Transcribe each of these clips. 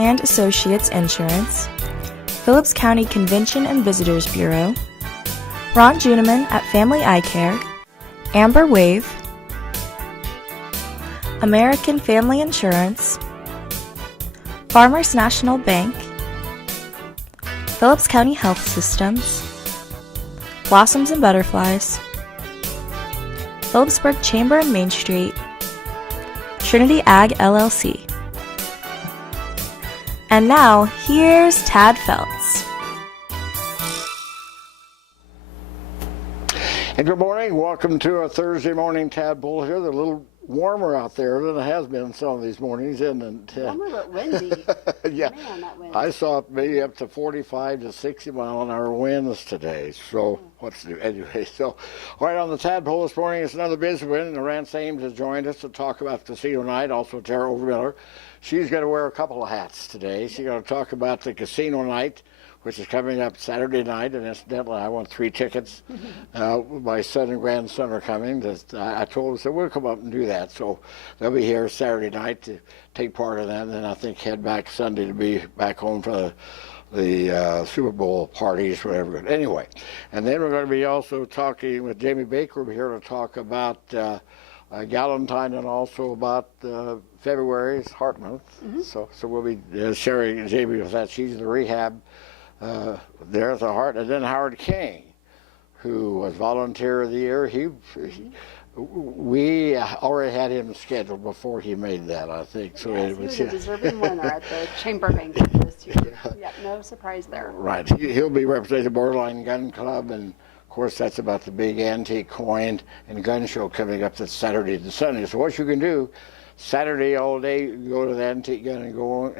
and Associates Insurance, Phillips County Convention and Visitors Bureau, Ron Juneman at Family Eye Care, Amber Wave, American Family Insurance, Farmers National Bank, Phillips County Health Systems, Blossoms and Butterflies, Phillipsburg Chamber and Main Street, Trinity Ag LLC. And now, here's Tad Feltz. And good morning. Welcome to a Thursday morning Tadpoll here. They're a little warmer out there than it has been some of these mornings, isn't it? Warmer but windy. Yeah. Man, that wind. I saw maybe up to 45 to 60 mile an hour winds today. So what's new? Anyway, so all right, on the Tadpoll this morning, it's another busy one. And Rance Ames has joined us to talk about casino night. Also, Tara Overmiller. She's going to wear a couple of hats today. She's going to talk about the casino night, which is coming up Saturday night, and incidentally, I won 3 tickets. My son and grandson are coming. I told them, so we'll come up and do that. So they'll be here Saturday night to take part in that, and then I think head back Sunday to be back home for the Super Bowl parties, whatever. Anyway, and then we're going to be also talking with Jamie Baker. We're here to talk about Galentine and also about February's Heart Month. So we'll be sharing Jamie with that. She's in the rehab there at the Heart. And then Howard King, who was Volunteer of the Year. We already had him scheduled before he made that, I think. So yes, he was a deserving winner at the Chamber banquet this year. Yeah, no surprise there. Right. He'll be representing the Borderline Gun Club, and of course that's about the big antique coin and gun show coming up this Saturday and Sunday. So what you can do, Saturday all day, go to the antique gun and go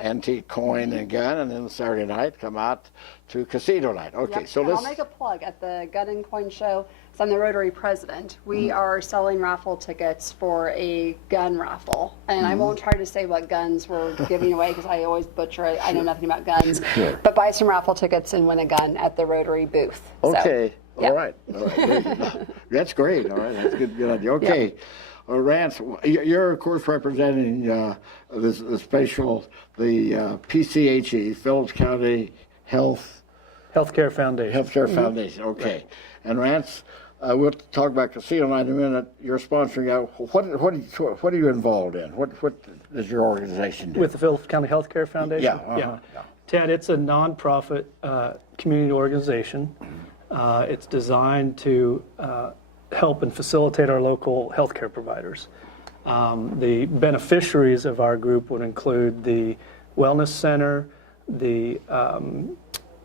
antique coin and gun, and then Saturday night come out to casino night. Okay, yep. so I'll make a plug at the Gun and Coin Show. So I'm the Rotary president. We are selling raffle tickets for a gun raffle, and I won't try to say what guns we're giving away because I always butcher it. I know nothing about guns. Sure. But buy some raffle tickets and win a gun at the Rotary booth. Okay, So, all right. That's great. All right, that's good idea. Okay. Yep. Rance, you're of course representing the PCHE, Phillips County Healthcare Foundation. Foundation. Okay, and Rance, we'll talk about casino night in a minute. You're sponsoring out. What are you involved in? What does your organization do? With the Phillips County Healthcare Foundation. Yeah. Ted, it's a nonprofit community organization. It's designed to help and facilitate our local healthcare providers. The beneficiaries of our group would include the Wellness Center, the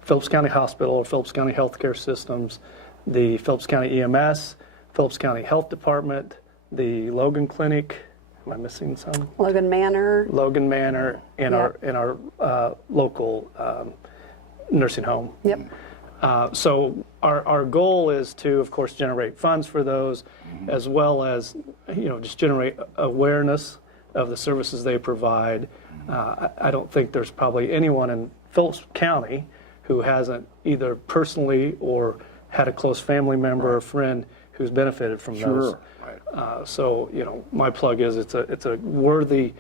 Phillips County Hospital or Phillips County Healthcare Systems, the Phillips County EMS, Phillips County Health Department, the Logan Clinic. Am I missing some? Logan Manor, and our local nursing home. Yep. So our goal is to, of course, generate funds for those, as well as, just generate awareness of the services they provide. I don't think there's probably anyone in Phillips County who hasn't either personally or had a close family member or friend who's benefited from those. Right. So, my plug is it's a worthy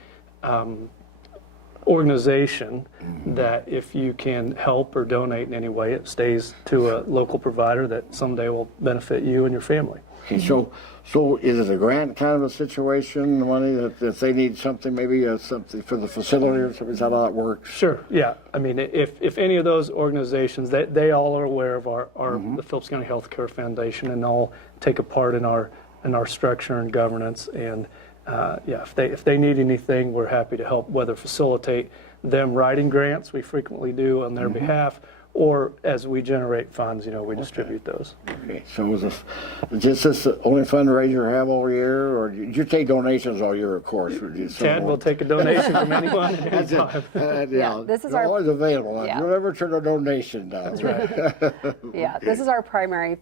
organization that if you can help or donate in any way, it stays to a local provider that someday will benefit you and your family. Okay, so is it a grant kind of a situation, the money that if they need something, maybe something for the facility or something, is that how that works? Sure, yeah. I mean, if any of those organizations, they all are aware of the Phillips County Healthcare Foundation and all take a part in our structure and governance. And if they need anything, we're happy to help, whether facilitate them writing grants, we frequently do on their behalf, or as we generate funds, we distribute those. Okay, so is this the only fundraiser you have all year, or do you take donations all year, of course? Ted will take a donation from anyone at any time. This is they're always available. Yeah. You'll never turn a donation down. That's right. Yeah, this is our primary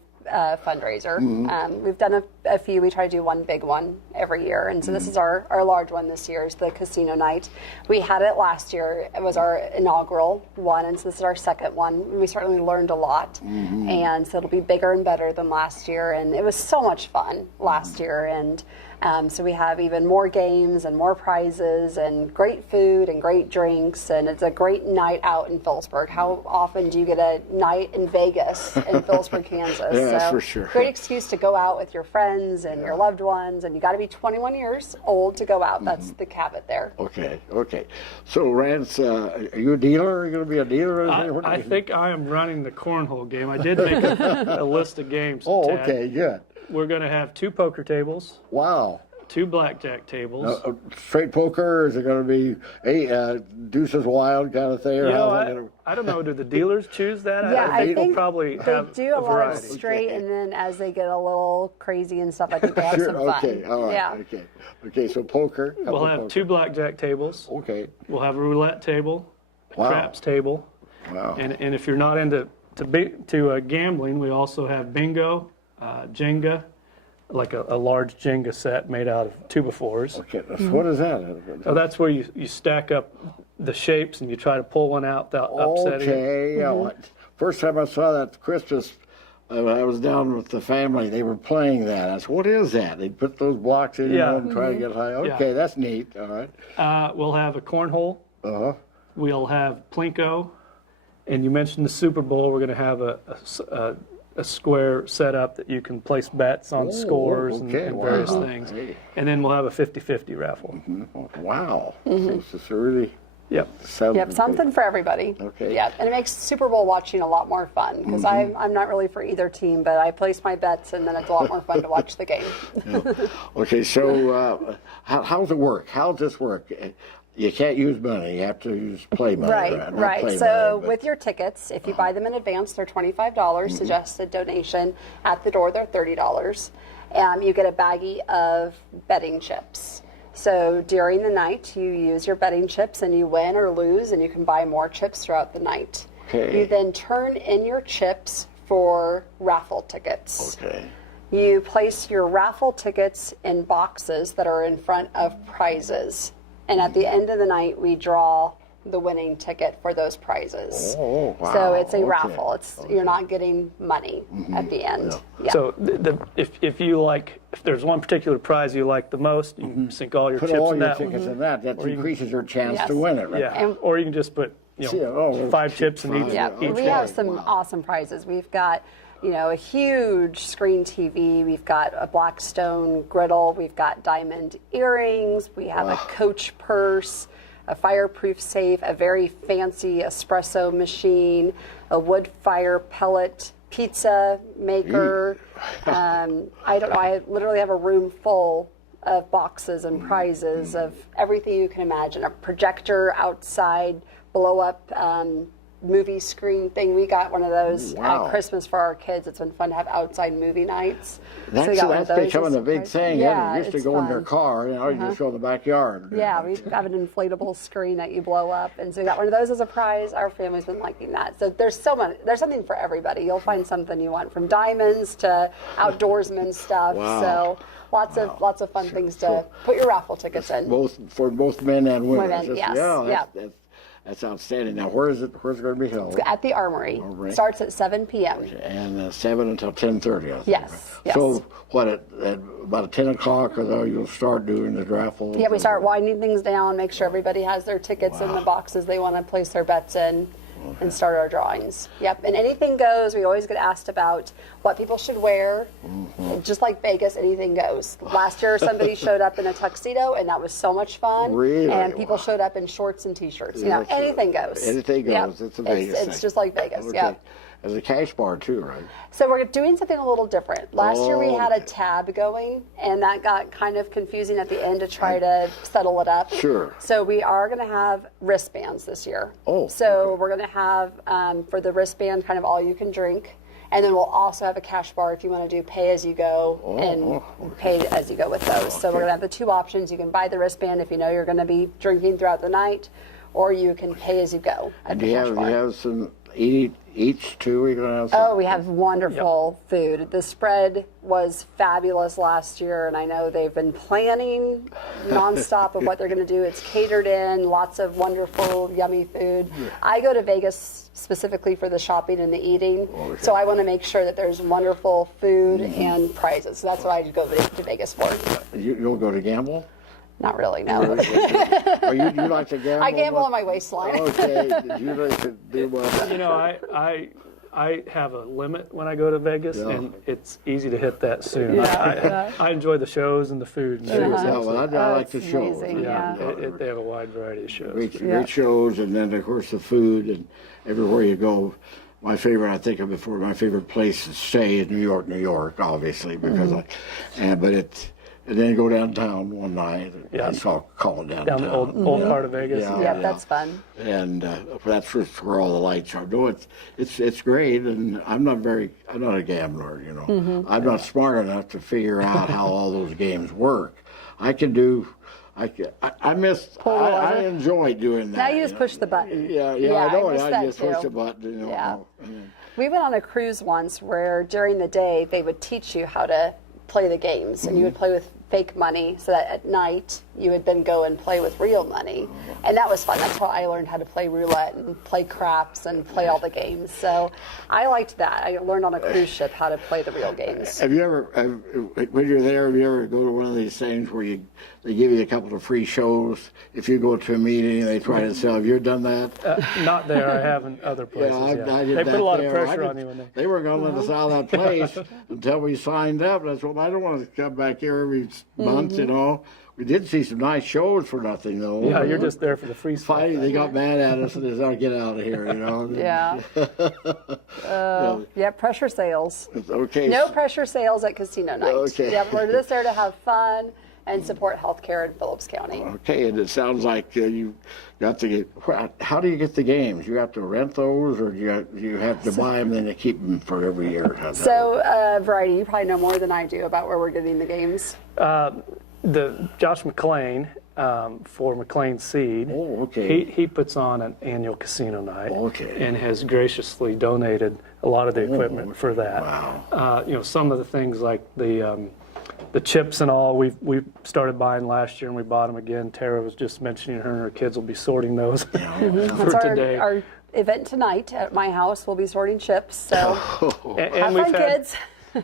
fundraiser. We've done a few. We try to do one big one every year, and so this is our large one this year. Is the casino night. We had it last year. It was our inaugural one, and so this is our second one. We certainly learned a lot, and so it'll be bigger and better than last year. And it was so much fun last year, and So we have even more games and more prizes and great food and great drinks, and it's a great night out in Phillipsburg. How often do you get a night in Vegas in Phillipsburg, Kansas? Yeah, that's for sure. Great excuse to go out with your friends and your loved ones, and you got to be 21 years old to go out. That's the caveat there. Okay. So, Rance, are you a dealer? Are you going to be a dealer? I think I am running the cornhole game. I did make a list of games. Oh, Tad. okay, good. We're going to have 2 poker tables, Wow. 2 blackjack tables. Straight poker, or is it going to be deuces wild kind of thing? Or You know, how's it gonna- I don't know. Do the dealers choose that? Yeah, I think they'll think probably They have do a lot of variety. straight, and then as they get a little crazy and stuff, I think they have Sure, some fun. okay, all right, Yeah. okay, so poker. We'll have 2 blackjack tables. Okay, We'll have a roulette table, a Wow. craps table, wow. and if you're not into gambling, we also have bingo, Jenga, like a large Jenga set made out of 2x4s. Okay, so what is that? So that's where you stack up the shapes and you try to pull one out without upsetting it. Okay, yeah. First time I saw that Christmas, I was down with the family. They were playing that. I said, "What is that?" They put those blocks in Yeah. and try to get high. Okay, that's neat. All right. We'll have a cornhole. Uh huh. We'll have Plinko. And you mentioned the Super Bowl. We're going to have a square setup that you can place bets on scores and various things. Hey. And then we'll have a 50-50 raffle. Wow. This is really Yep. Yep, something for everybody. Okay. Yeah, and it makes Super Bowl watching a lot more fun because I'm not really for either team, but I place my bets and then it's a lot more fun to watch the game. Okay, so how's it work? How's this work? You can't use money. You have to use play money. Right. Not play So money, but- with your tickets, if you buy them in advance, they're $25. Suggested donation at the door, they're $30. You get a baggie of betting chips. So during the night, you use your betting chips and you win or lose, and you can buy more chips throughout the night. Okay. You then turn in your chips for raffle tickets. Okay. You place your raffle tickets in boxes that are in front of prizes. And at the end of the night, we draw the winning ticket for those prizes. Oh, wow. So it's a Okay. raffle. You're not getting money at the end. Yeah. So if there's one particular prize you like the most, you can sink all your Put chips all in your that tickets one. in that. That increases your chance Yes. to win it, right? Yeah. Or you can just put Yeah, 5 chips in each. Yeah, each we one. have some awesome prizes. We've got, a huge screen TV. We've got a Blackstone griddle. We've got diamond earrings. We have a Coach purse, a fireproof safe, a very fancy espresso machine, a wood fire pellet pizza maker. I don't know. I literally have a room full of boxes and prizes of everything you can imagine. A projector outside, blow up movie screen thing. We got one of those Wow. at Christmas for our kids. It's been fun to have outside movie nights. So we That's got one of those becoming as a big surprise. thing. Yeah, They used to it's go in their fun. car, you just go in the backyard. Yeah, we have an inflatable screen that you blow up, and so we got one of those as a prize. Our family's been liking that. So there's something for everybody. You'll find something you want, from diamonds to outdoorsman stuff. Wow. So lots of fun things to put your raffle tickets in. For both men and women. Women, yes, Yeah, yeah. that's outstanding. Now, where's it going to be held? At the Armory. Armory. Starts at 7 p.m. And 7 until 10:30. I think, Yes, right? yes. So what? At about 10 o'clock, or though you'll start doing the raffle. Yeah, we start winding things down, make sure everybody has their tickets in the boxes they want to place their bets in, and start our drawings. Yep, and anything goes. We always get asked about what people should wear. Just like Vegas, anything goes. Last year, somebody showed up in a tuxedo, and that was so much fun. Really? And people Wow. showed up in shorts and T-shirts. Yeah, Anything goes. Anything goes. Yep. It's a Vegas It's thing. just like Vegas. Okay. Yeah. There's a cash bar too, right? So we're doing something a little different. Last year we had a Okay. tab going, and that got kind of confusing at the end to try to settle it up. Sure. So we are going to have wristbands this year. Oh, So we're going to have, for the wristband, kind of all you can drink. And then we'll also have a cash bar if you want to do pay as you go and pay as you go with those. So we're going to have the 2 options. You can buy the wristband if you know you're going to be drinking throughout the night, or you can pay as you go at Do the you cash have bar. you have some eats too? We're gonna have some. Oh, we have wonderful food. The spread was fabulous last year, and I know they've been planning nonstop of what they're going to do. It's catered in, lots of wonderful, yummy food. I go to Vegas specifically for the shopping and the eating, so I want to make sure that there's wonderful food and prizes. So that's what I go to Vegas for. You'll go to gamble? Not really, no. Or you like to gamble? I gamble on my waistline. Okay. Did you like to do what? You know, I have a limit when I go to Vegas, and it's easy to hit that soon. I enjoy the shows and the food. And Yeah, well, I like the shows. amazing, yeah. They have a wide variety of shows. Great shows, and then of course the food, and everywhere you go. My favorite, I think of before, my favorite place to stay is New York, obviously, because and then go downtown one night. Yeah. That's all called downtown. Down the old part of Vegas. Yeah. Yep, that's fun. And that's where all the lights are. No, it's great, and I'm not a gambler, you know. I'm not smart enough to figure out how all those games work. I enjoy doing that. Now you just push the button. Yeah, I know. miss I that just push too. the button. You know. Yeah. We went on a cruise once where during the day they would teach you how to play the games, and you would play with fake money, so that at night you would then go and play with real money, and that was fun. That's how I learned how to play roulette and play craps and play all the games. So I liked that. I learned on a cruise ship how to play the real games. Have you ever, when you're there, have you ever go to one of these things where they give you a couple of free shows? If you go to a meeting, they try to sell. Have you done that? Not there. I have in other places. I did They that put a lot there. of pressure on you when They were going to let us out of that place until we signed up. That's what I don't want to come back here every month, you know. We did see some nice shows for nothing, though. Yeah, you're just there for the free stuff. Finally, they got mad at us and they said, "Get out of here," you know. Yeah. Yeah, pressure sales. Okay. No pressure sales at casino night. Okay. Yeah, we're just there to have fun and support healthcare in Phillips County. Okay, and it sounds like you got to get. How do you get the games? You have to rent those, or do you have to buy them and then you keep them for every year? So, variety. You probably know more than I do about where we're getting the games. The Josh McClain for McClain Seed. Oh, okay. He puts on an annual casino night. Okay. And has graciously donated a lot of the equipment for that. Wow. You know, some of the things like the chips and all we started buying last year, and we bought them again. Tara was just mentioning her and her kids will be sorting those for That's today. our event tonight at my house. We'll be sorting chips. So and have we've fun, had kids.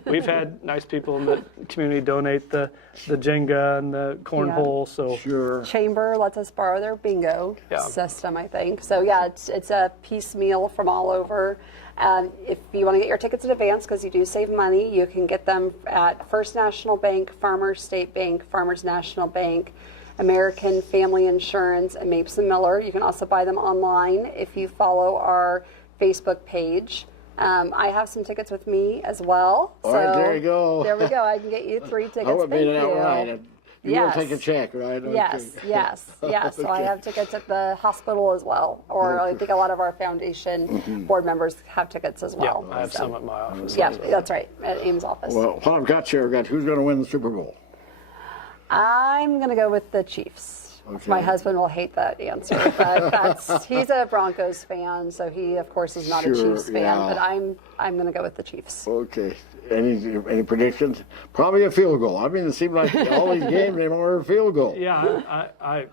we've had nice people in the community donate the Jenga and the cornhole. So Sure. Chamber lets us borrow their bingo Yeah. system, I think. So yeah, it's a piecemeal from all over. If you want to get your tickets in advance, because you do save money, you can get them at First National Bank, Farmers State Bank, Farmers National Bank, American Family Insurance, and Mapes and Miller. You can also buy them online if you follow our Facebook page. I have some tickets with me as well. All right, there you go. There we go. I can get you 3 tickets. I would Thank made it out you. right. You Yes. will take a check, right? Okay. Yes. So I Okay. have tickets at the hospital as well, or I think a lot of our foundation board members have tickets as yeah, well. I have So- some at my office. Yeah, that's right, at Ames office. Well, what I've got here, who's going to win the Super Bowl? I'm going to go with the Chiefs. Okay. My husband will hate that answer, but he's a Broncos fan, so he, of course, is not a Sure, Chiefs fan. yeah. But I'm going to go with the Chiefs. Okay. Any predictions? Probably a field goal. I mean, it seems like all these games they are a field goal. Yeah, I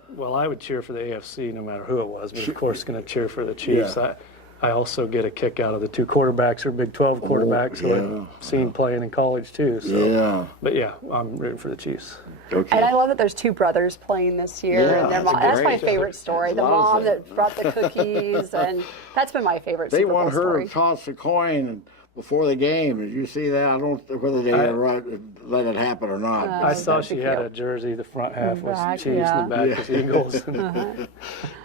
would cheer for the AFC no matter who it was, but of course going to cheer for the Chiefs. Yeah. I also get a kick out of the 2 quarterbacks or Big 12 quarterbacks who yeah. I've seen playing in college too. So. Yeah. But yeah, I'm rooting for the Chiefs. Okay. And I love that there's 2 brothers playing this year. Yeah, and their that's mom, that's my great. favorite story. The Lot of mom things. that brought the cookies, and that's been my favorite They Super Bowl want her story. to toss a coin before the game. Did you see that? I don't know whether they let it happen or not. I saw that's she a had cute. a jersey. The front half was Back, Chiefs, yeah. and the back was Eagles.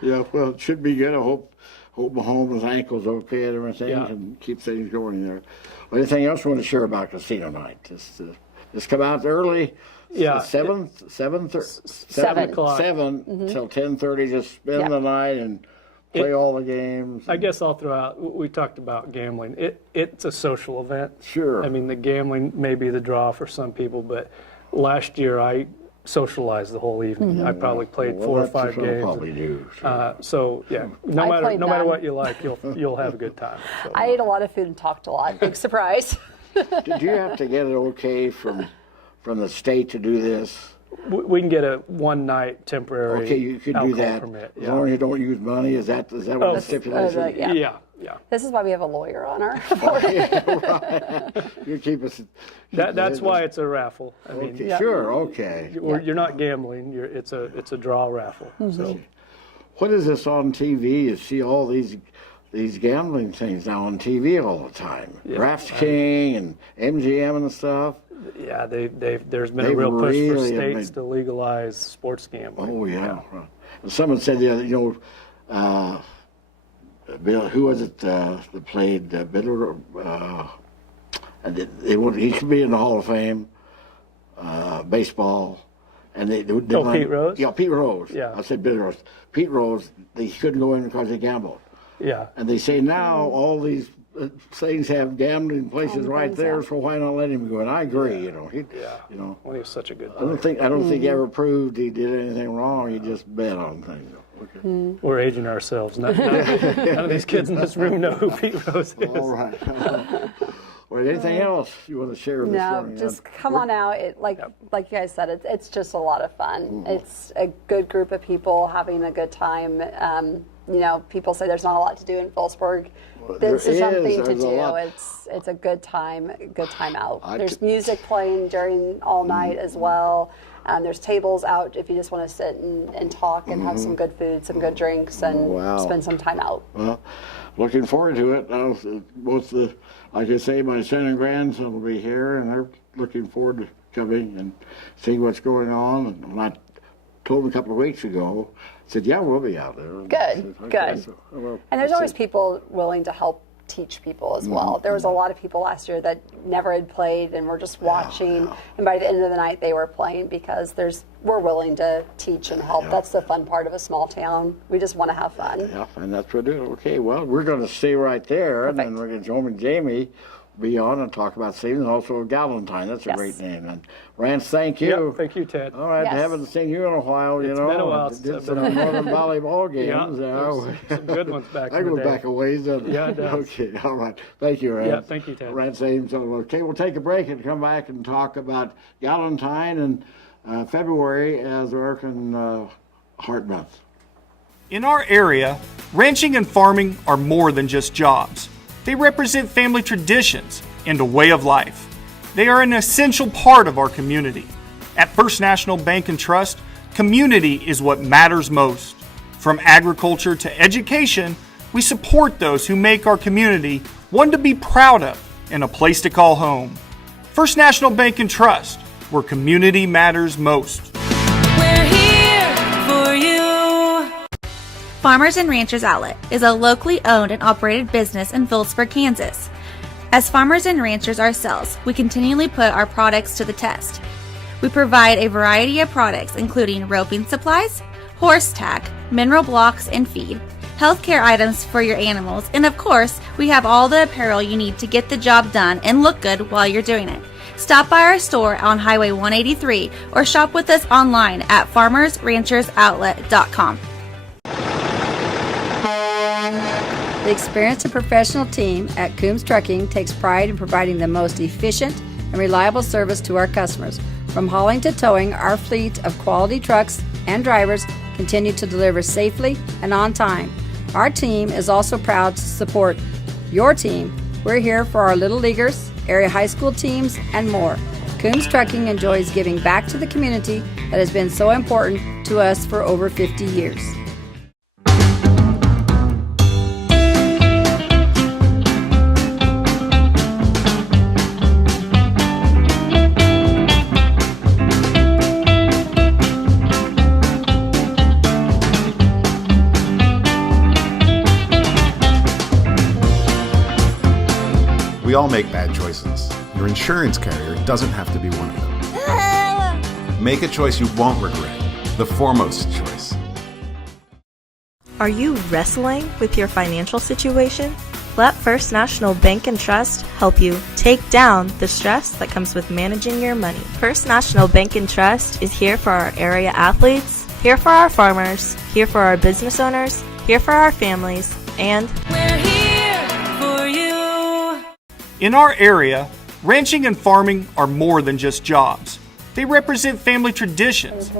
Yeah, well, it should be good. I hope Mahomes' ankle's okay and everything, Yeah. and keep things going there. Well, anything else you want to share about casino night? Just come out early. Yeah. 7 7. o'clock. 7 till 10:30. Just spend Yeah. the night and play all the games. I guess I'll throw out, we talked about gambling. It's a social event. Sure. I mean, the gambling may be the draw for some people, but last year I socialize the whole evening. I probably played 4 or 5 games. Probably do. So yeah, no matter what you like, you'll have a good time. So. I ate a lot of food and talked a lot. Big surprise. Do you have to get it okay from the state to do this? We can get a one-night temporary. Okay, you can do that permit, as long as you don't use money. Is that what the stipulation is? Yeah. Yeah. This is why we have a lawyer on our. Right. You keep us. That's why it's a raffle. I mean, Okay, sure. Okay. you're not gambling. It's a draw raffle. So. What is this on TV? You see all these gambling things now on TV all the time. Yeah. DraftKings and MGM and stuff. Yeah, there's been a They've real push for really states to legalize sports gambling. Oh yeah. Right. And someone said the other, Bill, who was it that played Biddler? And he should be in the Hall of Fame. Baseball, and they Pete Rose. Yeah, Pete Rose. Yeah, I said Bill Rose. Pete Rose. They couldn't go in because they gambled. Yeah. And they say now all these things have gambling places right there, so why not let him go? And I agree. Well, he was such a good player. I don't think he ever proved he did anything wrong. He just bet on things. Okay. We're aging ourselves. None of these kids in this room know who Pete Rose is. All right. Well, anything else you want to share this morning? No, just come on out. Like you guys said, it's just a lot of fun. It's a good group of people having a good time. People say there's not a lot to do in Phillipsburg. This is something to do. It's a good time out. There's music playing during all night as well. There's tables out if you just want to sit and talk and have some good food, some good drinks, and spend some time out. Well, looking forward to it. Like I say, my son and grandson will be here, and they're looking forward to coming and seeing what's going on. And I told them a couple of weeks ago, I said, yeah, we'll be out there. Good, good. And there's always people willing to help teach people as well. There was a lot of people last year that never had played and were just watching, and by the end of the night they were playing because we're willing to teach and help. That's the fun part of a small town. We just want to have fun. Yeah, and that's what we do. Okay, well, we're going to stay right there, and then we're going to Joe and Jamie be on and talk about Stephen and also Galentine. That's a great name. And Rance, thank you. Yep, thank you, Ted. All right, haven't seen you in a while, It's been a while did some Northern Valley ball games. Some good ones back that in the goes day. back a ways, doesn't it? Yeah, it does. Okay, all right. Thank you, Rance. Yeah, thank you, Ted. Rance Ames. Okay, we'll take a break and come back and talk about Galentine and February as American Heart Month. In our area, ranching and farming are more than just jobs. They represent family traditions and a way of life. They are an essential part of our community. At First National Bank and Trust, community is what matters most. From agriculture to education, we support those who make our community one to be proud of and a place to call home. First National Bank and Trust, where community matters most. We're here for you. Farmers and Ranchers Outlet is a locally owned and operated business in Phillipsburg, Kansas. As farmers and ranchers ourselves, we continually put our products to the test. We provide a variety of products including roping supplies, horse tack, mineral blocks and feed, healthcare items for your animals, and of course, we have all the apparel you need to get the job done and look good while you're doing it. Stop by our store on Highway 183 or shop with us online at farmersranchersoutlet.com. The experienced and professional team at Coombs Trucking takes pride in providing the most efficient and reliable service to our customers. From hauling to towing, our fleet of quality trucks and drivers continue to deliver safely and on time. Our team is also proud to support your team. We're here for our Little Leaguers, area high school teams, and more. Coombs Trucking enjoys giving back to the community that has been so important to us for over 50 years. We all make bad choices. Your insurance carrier doesn't have to be one of them. Make a choice you won't regret. The foremost choice. Are you wrestling with your financial situation? Let First National Bank and Trust help you take down the stress that comes with managing your money. First National Bank and Trust is here for our area athletes, here for our farmers, here for our business owners, here for our families, and We're here for you. In our area, ranching and farming are more than just jobs. They represent family traditions.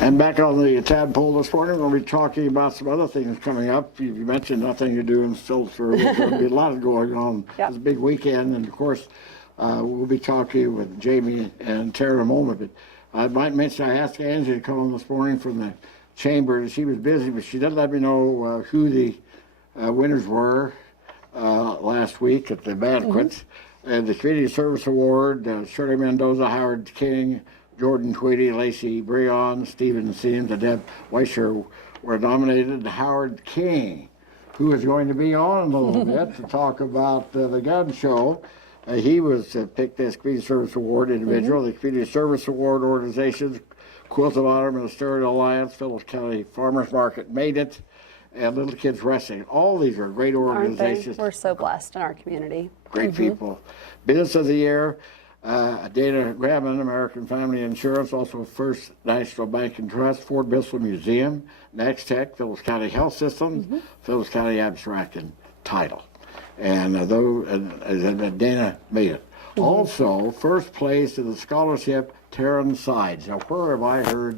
And back on the Tadpoll this morning, we're going to be talking about some other things coming up. You mentioned nothing you're doing still, so there's going to be a lot going on this big weekend. And of course, we'll be talking with Jamie and Tara in a moment. But I might mention I asked Angie to come on this morning from the chamber. She was busy, but she did let me know who the winners were last week at the banquets. And the Community Service Award, Shirley Mendoza, Howard King, Jordan Tweedy, Lacey Breon, Stephen Seams, and Deb Weisher were nominated. Howard King, who is going to be on in a little bit to talk about the gun show. He was picked as Community Service Award individual. The Community Service Award organizations, Quilt of Honor, Ministerial Alliance, Phillips County Farmers Market made it, and Little Kids Wrestling. All these are great organizations. We're so blessed in our community. Great people. Business of the Year, Dana Grabman, American Family Insurance, also First National Bank and Trust, Fort Bissell Museum, Next Tech, Phillips County Health Systems, Phillips County Abstract and Title. And Dana made it. Also, first place in the scholarship, Taryn Sides. Now, where have I heard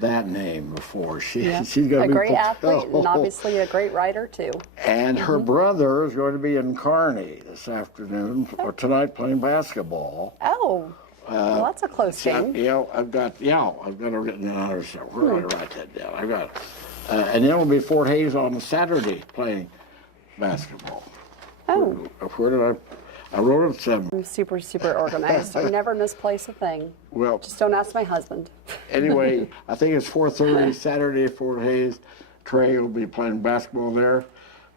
that name before? She's going to A be great athlete and obviously a great writer, too. And her brother is going to be in Kearney this afternoon or tonight playing basketball. Oh, well, that's a close game. I've got it written down here. So we're going to write that down. I've got it. And then it'll be Fort Hays on Saturday playing basketball. Oh. Where did I wrote it somewhere. I'm super, super organized. I never misplace a thing. Well, just don't ask my husband. Anyway, I think it's 4:30 Saturday at Fort Hays. Trey will be playing basketball there.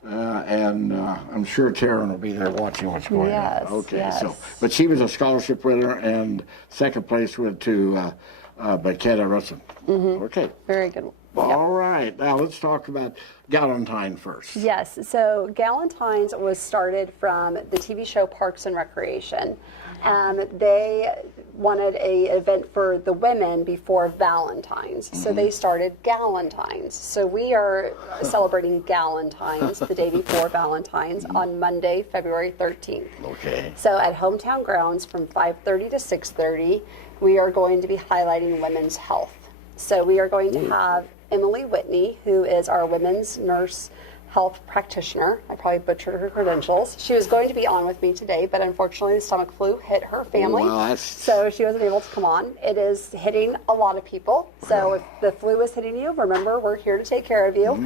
And I'm sure Taryn will be there watching what's going on. Okay, yes. But she was a scholarship winner, and second place went to McKenna Russell. Okay. Very good. All right. Now let's talk about Galentine first. Yes. So Galentine's was started from the TV show Parks and Recreation. They wanted an event for the women before Valentine's. So they started Galentine's. So we are celebrating Galentine's the day before Valentine's on Monday, February 13th. Okay. So at Hometown Grounds from 5:30 to 6:30, we are going to be highlighting women's health. So we are going to have Emily Whitney, who is our women's nurse health practitioner. I probably butchered her credentials. She was going to be on with me today, but unfortunately the stomach flu hit her family. So she wasn't able to come on. It is hitting a lot of people. So if the flu is hitting you, remember, we're here to take care of you.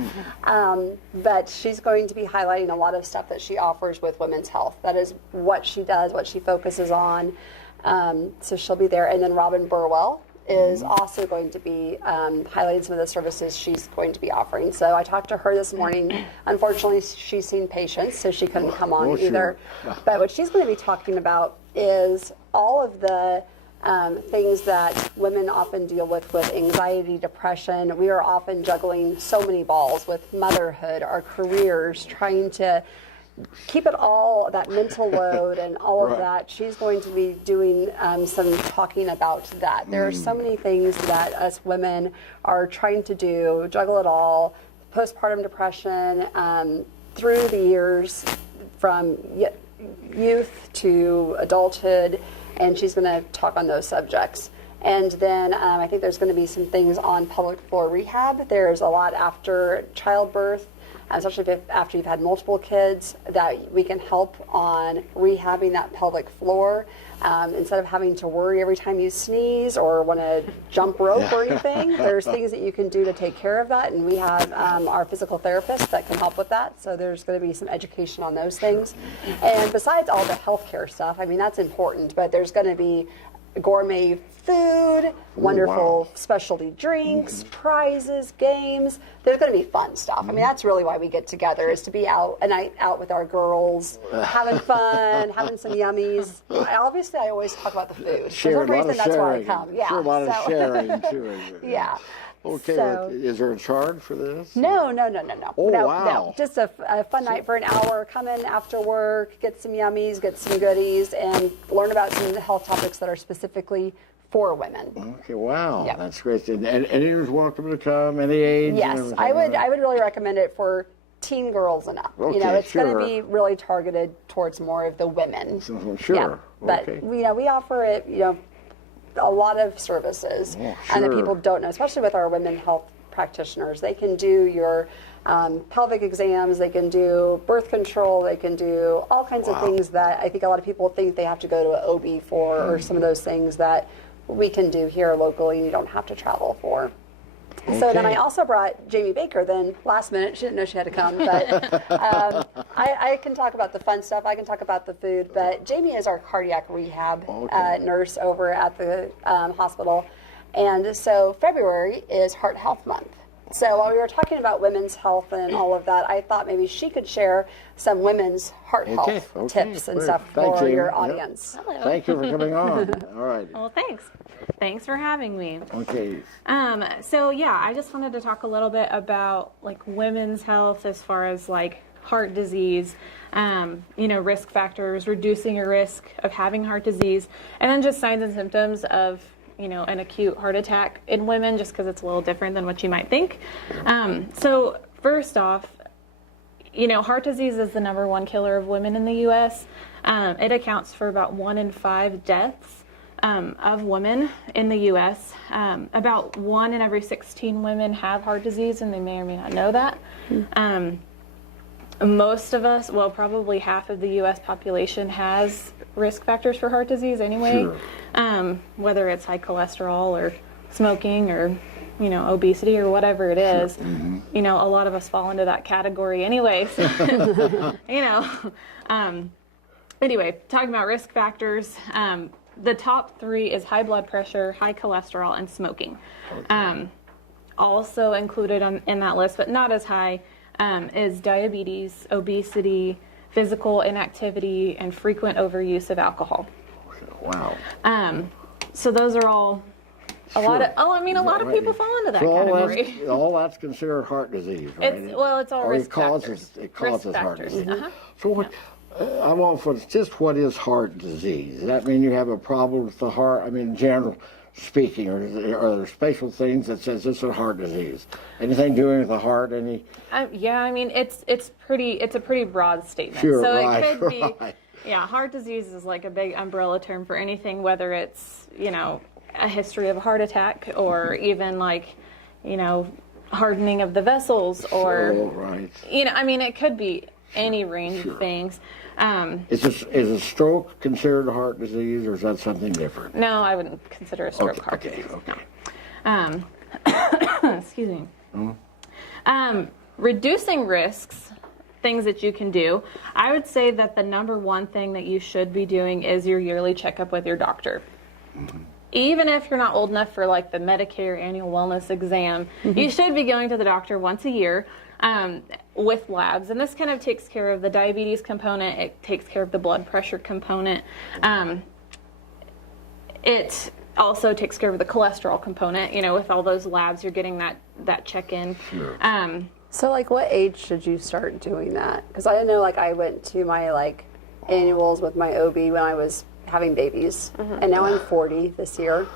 But she's going to be highlighting a lot of stuff that she offers with women's health. That is what she does, what she focuses on. So she'll be there. And then Robin Burwell is also going to be highlighting some of the services she's going to be offering. So I talked to her this morning. Unfortunately, she's seen patients, so she couldn't come on either. But what she's going to be talking about is all of the things that women often deal with anxiety, depression. We are often juggling so many balls with motherhood, our careers, trying to keep it all, that mental load and all of that. She's going to be doing some talking about that. There are so many things that us women are trying to do, juggle it all, postpartum depression, through the years from youth to adulthood, and she's going to talk on those subjects. And then I think there's going to be some things on pelvic floor rehab. There's a lot after childbirth, especially after you've had multiple kids, that we can help on rehabbing that pelvic floor. Instead of having to worry every time you sneeze or want to jump rope or anything, there's things that you can do to take care of that. And we have our physical therapist that can help with that. So there's going to be some education on those things. And besides all the healthcare stuff, I mean, that's important, but there's going to be gourmet food, wonderful specialty drinks, prizes, games. There's going to be fun stuff. I mean, that's really why we get together, is to be out a night out with our girls, having fun, having some yummies. Obviously, I always talk about the food. For some reason, that's why I come. Yeah. Sure, a lot of sharing, too. Yeah. Okay, So- is there a charge for this? No. Oh, no, wow. No. Just a fun night for an hour. Come in after work, get some yummies, get some goodies, and learn about some health topics that are specifically for women. Okay, wow, Yep. that's great. And anyone's welcome to come, any age? and Yes, everything? I would really recommend it for teen girls and up. Okay, It's going sure. to be really targeted towards more of the women. Sure. Yeah, but Okay. we offer it. A lot of services, and that sure. people don't know, especially with our women health practitioners. They can do your pelvic exams, they can do birth control, they can do all kinds of things that I think a lot of people think they have to go to an OB for, or some of those things that we can do here locally. You don't have to travel for. So then I also brought Jamie Baker. Then last minute, she didn't know she had to come, but I can talk about the fun stuff. I can talk about the food. But Jamie is our cardiac rehab nurse over at the hospital, and so February is Heart Health Month. So while we were talking about women's health and all of that, I thought maybe she could share some women's heart health tips and great. stuff Thanks, for Jamie. your Yep. audience. Thank you for coming on. All right. Well, thanks. Thanks for having me. Okay. So yeah, I just wanted to talk a little bit about like women's health as far as like heart disease, risk factors, reducing your risk of having heart disease, and then just signs and symptoms of an acute heart attack in women, just because it's a little different than what you might think. So first off, heart disease is the #1 killer of women in the U.S. It accounts for about 1 in 5 deaths of women in the U.S. About 1 in every 16 women have heart disease, and they may or may not know that. Most of us, well, probably half of the U.S. population has risk factors for heart disease anyway, whether it's high cholesterol or smoking or, obesity or whatever it is. A lot of us fall into that category anyway. So, anyway, talking about risk factors, the top 3 is high blood pressure, high cholesterol, and smoking. Also included in that list, but not as high, is diabetes, obesity, physical inactivity, and frequent overuse of alcohol. Wow. So those are all a lot of people fall into that category. All that's considered heart disease, right? It's all Or risk it causes factors. heart disease. Uh-huh. So what is heart disease? Does that mean you have a problem with the heart? I mean, general speaking, or are there special things that says this is heart disease? Anything doing with the heart? Any? Yeah, I mean it's a pretty broad statement. Sure, so right, it could be, right. yeah, heart disease is like a big umbrella term for anything, whether it's a history of a heart attack or even like hardening of the vessels or right. it could be any range of things. Is a stroke considered a heart disease, or is that something different? No, I wouldn't consider a stroke heart disease. Okay. Excuse me. Reducing risks, things that you can do. I would say that the #1 thing that you should be doing is your yearly checkup with your doctor. Even if you're not old enough for like the Medicare annual wellness exam, you should be going to the doctor once a year. With labs, and this kind of takes care of the diabetes component. It takes care of the blood pressure component. It also takes care of the cholesterol component. With all those labs, you're getting that check-in. Sure. So, like, what age should you start doing that? Because I know, like, I went to my annuals with my OB when I was having babies, and now I'm 40 this year.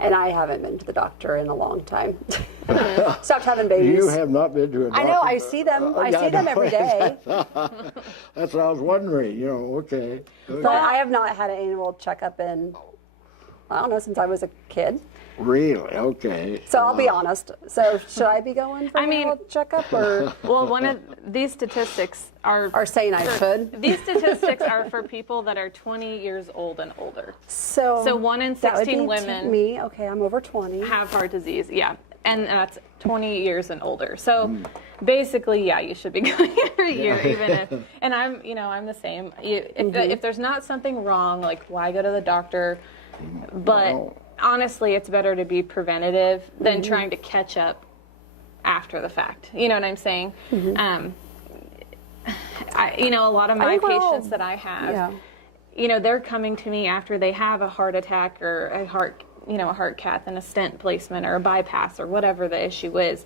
And I haven't been to the doctor in a long time. Stopped having babies. You have not been to a doctor? I know. I see them. I see them every day. That's what I was wondering. Okay. But I have not had an annual checkup in, I don't know, since I was a kid. Really? Okay. So I'll be honest. So should I be going for an annual checkup, or? Well, one of these statistics are saying I should. These statistics are for people that are 20 years old and older. So 1 in that would 16 be women me. Okay, I'm over 20. have heart disease. Yeah, and that's 20 years and older. So basically, yeah, you should be going every year, even if. And I'm the same. If there's not something wrong, like why go to the doctor? But honestly, it's better to be preventative than trying to catch up after the fact. You know what I'm saying? A lot of my patients that I have, they're coming to me after they have a heart attack or a heart a heart cath and a stent placement or a bypass or whatever the issue is.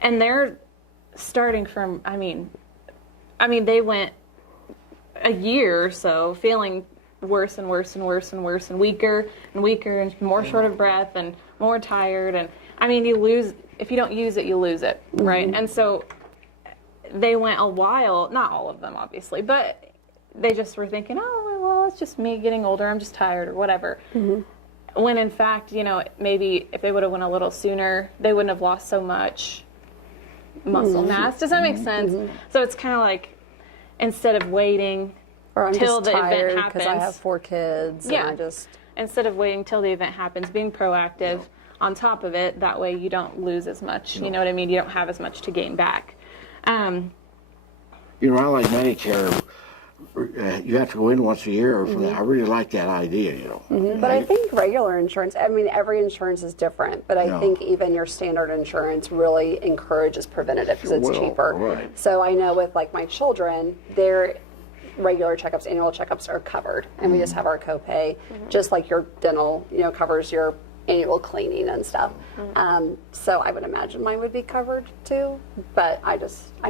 And they're starting from, I mean, they went a year or so feeling worse and worse and worse and worse and weaker and more short of breath and more tired. And I mean, if you don't use it, you lose it, right? And so they went a while, not all of them obviously, but they just were thinking, oh, well, it's just me getting older, I'm just tired or whatever. When in fact, maybe if they would have went a little sooner, they wouldn't have lost so much muscle mass. Does that make sense? So it's kind of like, instead of waiting or I'm till just the tired event happens. because I have 4 kids. Yeah. And I just... Instead of waiting till the event happens, being proactive on top of it, that way you don't lose as much. You know what I mean? You don't have as much to gain back. I like Medicare. You have to go in once a year. I really like that idea, But I think regular insurance, I mean, every insurance is different, but I think even your standard insurance really encourages preventative because it's cheaper. Right. So I know with like my children, their regular checkups, annual checkups are covered, and we just have our copay, just like your dental, covers your annual cleaning and stuff. So I would imagine mine would be covered too, but I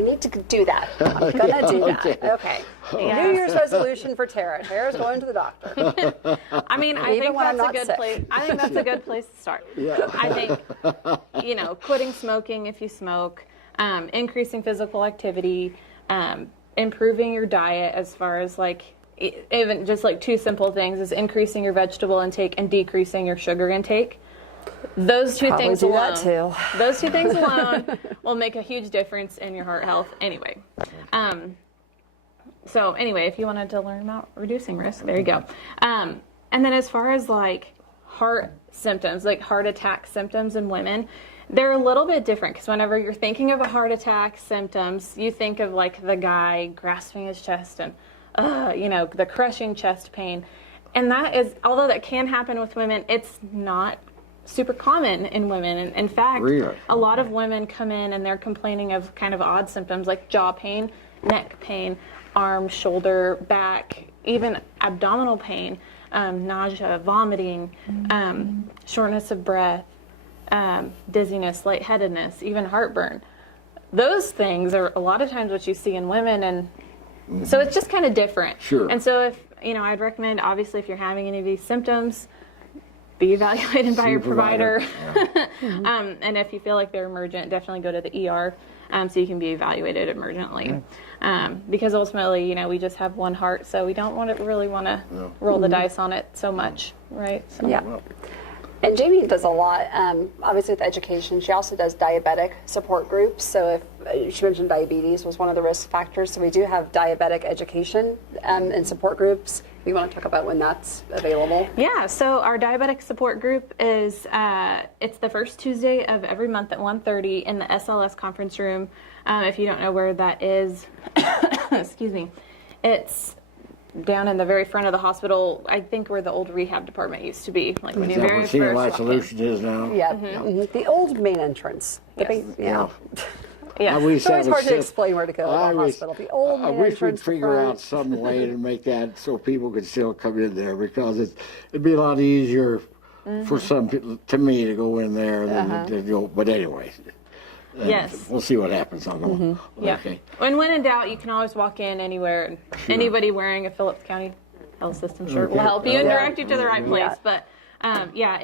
need to do that. I'm gonna do that. Okay. New Year's resolution for Tara. Tara's going to the doctor. I mean, I think that's a good place. I think that's a good place to start. I think, quitting smoking if you smoke, increasing physical activity, improving your diet as far as even just like 2 simple things is increasing your vegetable intake and decreasing your sugar intake. Those two Probably things do alone. that too. Those 2 things alone will make a huge difference in your heart health anyway. So anyway, if you wanted to learn about reducing risk, there you go. And then as far as heart symptoms, like heart attack symptoms in women, they're a little bit different because whenever you're thinking of a heart attack symptoms, you think of the guy grasping his chest and the crushing chest pain. And that is, although that can happen with women, it's not super common in women. And in fact, Really? A lot of women come in and they're complaining of kind of odd symptoms like jaw pain, neck pain, arm, shoulder, back, even abdominal pain, nausea, vomiting, shortness of breath, dizziness, lightheadedness, even heartburn. Those things are a lot of times what you see in women, and so it's just kind of different. Sure. And so if, I'd recommend, obviously, if you're having any of these symptoms, be evaluated by your provider. And if you feel like they're emergent, definitely go to the ER so you can be evaluated emergently. Because ultimately, we just have one heart, so we don't really want to roll the dice on it so much, right? So. Yeah. And Jamie does a lot, obviously with education. She also does diabetic support groups. So if she mentioned diabetes was one of the risk factors, so we do have diabetic education and support groups. We want to talk about when that's available. Yeah, so our diabetic support group is, it's the first Tuesday of every month at 1:30 in the SLS conference room. If you don't know where that is, excuse me, it's down in the very front of the hospital, I think where the old rehab department used to be. Like when you very What first Senior Life walk in. Solutions is now? Yeah, the old main entrance. Yes. Yeah. Yeah. It's always hard to explain where to go to the hospital. The old I main wish we'd entrance to figure front. out some way to make that so people could still come in there, because it'd be a lot easier for some people, to me, to go in there than to go. But anyway. Yes. We'll see what happens on the Yeah. Okay. And when in doubt, you can always walk in anywhere. And anybody wearing a Phillips County Health System shirt will help you and direct you to the right place. But yeah,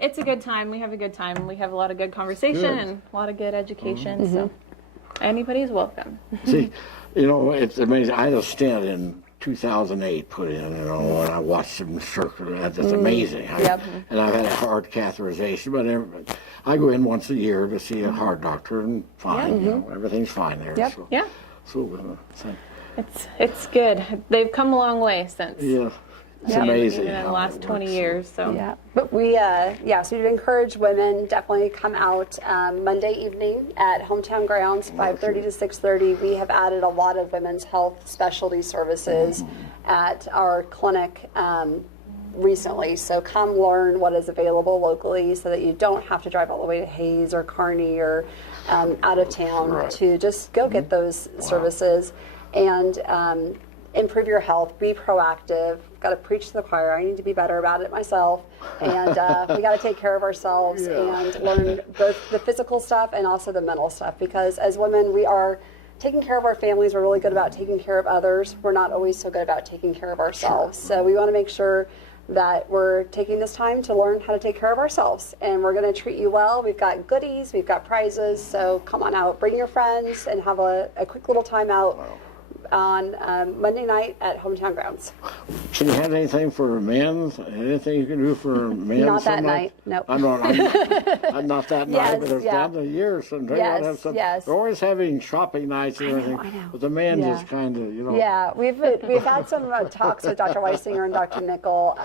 it's a good time. We have a good time. We have a lot of good conversation and a lot of good education. So anybody's welcome. See, it's amazing. I had a stent in 2008 put in, and I watched them circle. That's amazing. And I've had a heart catheterization, but I go in once a year to see a heart doctor, and fine, everything's fine there. Yep. So, Yeah. so It's good. They've come a long way since. yeah, it's amazing. Even in the last 20 years. So Yeah, but we, so you'd encourage women, definitely come out Monday evening at Hometown Grounds, 5:30 to 6:30. We have added a lot of women's health specialty services at our clinic recently. So come learn what is available locally so that you don't have to drive all the way to Hayes or Kearney or out of town to just go get those services. And improve your health, be proactive. Got to preach to the choir. I need to be better about it myself. And we got to take care of ourselves and learn both the physical stuff and also the mental stuff. Because as women, we are taking care of our families. We're really good about taking care of others. We're not always so good about taking care of ourselves. So we want to make sure that we're taking this time to learn how to take care of ourselves. And we're going to treat you well. We've got goodies. We've got prizes. So come on out. Bring your friends and have a quick little time out on Monday night at Hometown Grounds. Can you have anything for men? Anything you can do for men? Not that night. Nope. I'm not that night, but it's down the years. And Yes. They're always having shopping nights and everything. I know. But the men just kind of, Yeah, we've had some talks with Dr. Weisinger and Dr. Nickel.